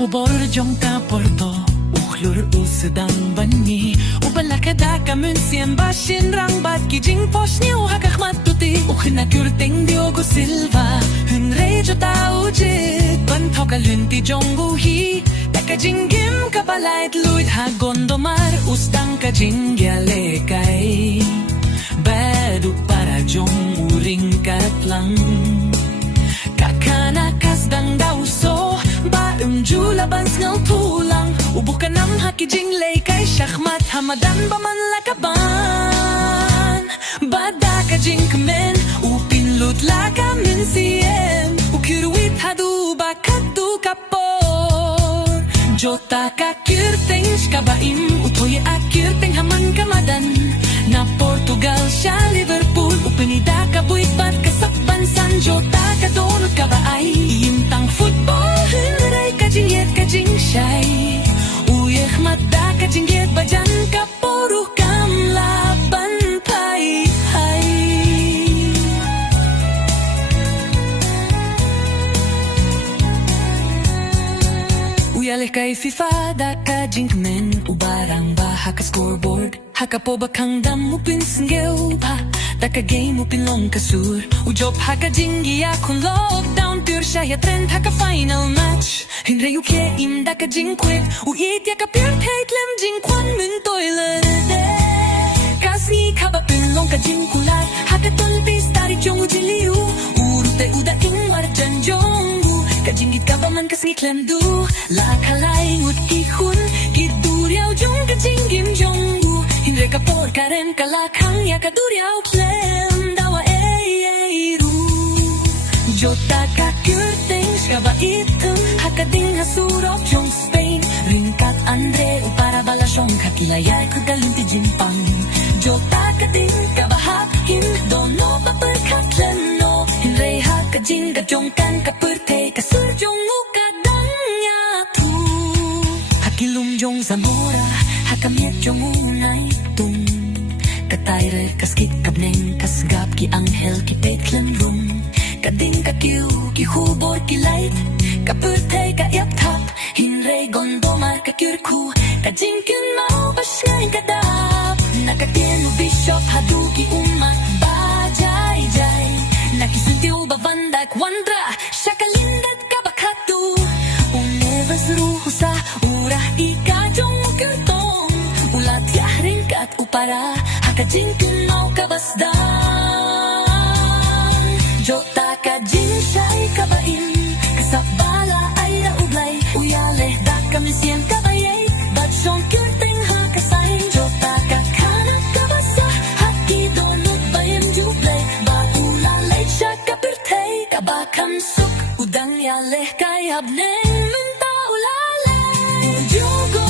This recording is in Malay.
khubor jong ka Porto khlur sdang bani ubalakada ka mynsiem ba shynrang bat ki jing phohsniew khmat tuti khhynnah kyrteng Diogo Silva hynrei Jota jied thaw ka lynti jong ka jingim kaba laitluid Gondomar sdang ka jingïalehkai badu para jong ryngkat lang khana sdang daw so ba jula ban sngewthuh lang ubukan nam haki jingïalehkai shakhmat madan ba man lakaban bada ka jingkmen pinlut la ka mynsiem kyrwit hadu ba kadu kapor Jota ka kyrteng kabaim utoy a kyrteng haman ka madan na Portugal siya Liverpool upinida ka buit bat kasakban san Jota ka don kabaay imtang football hynrei ka jied ka jing shay khmat ka jied bajan ka poro kam laban pai hai jingïalehkai FIFA da ka jingkmen ubarang baha ka scoreboard haka po bakang dam upin sngewthuh da ka game upin long kasur ujob haka jingia kun lockdown pure shaya trend haka final match hynrei uke im da ka jingkmen it ya ka pure lem jingkwan min toilet de kasni kaba pin long ka jingkulai haka ton pis tari jong ujiliu urute uda in marjan jongu ka jingit kaba man kasni klem du la kalai ut ki khun ki duriao jong ka jingim jongu hynrei ka por karen kala khang ya ka duriao klem dawa ru Jota ka kyrteng kaba item haka ding hasurok jong Spain ryngkat andre para bala shong kakilayay ka lynti jimpang Jota ka ding kaba hakin dono pa perkatlan no hynrei haka jing ka jong kan ka perte ka sur jong ukadangya tu hakilum jong Zamora hakamiet jong unay tung katayre kaskik kabneng kasgap ki anghel ki petlen rum kading ka kiu ki khubor ki light ka perte ka yap thap hynrei Gondomar ka kyrku ka jingken mau basngai ka dap nakatien bishop hadu ki umma ba jai jai nakisintiu ba vandak wandra shakalindat ka bakatu unevas ruhusa urah ika jong kyrtong ulat ryngkat upara haka jingken mau ka basdang Jota ka jing shay kabaim kasabala ay raublay uyaleh da ka mynsiem kabayay bat shong kyrteng hakasay Jota ka khana kabasa haki donut bayem jublay ba ulalay siya kapirtay kabakam suk udang yalehkai habneng minta ulalay Diogo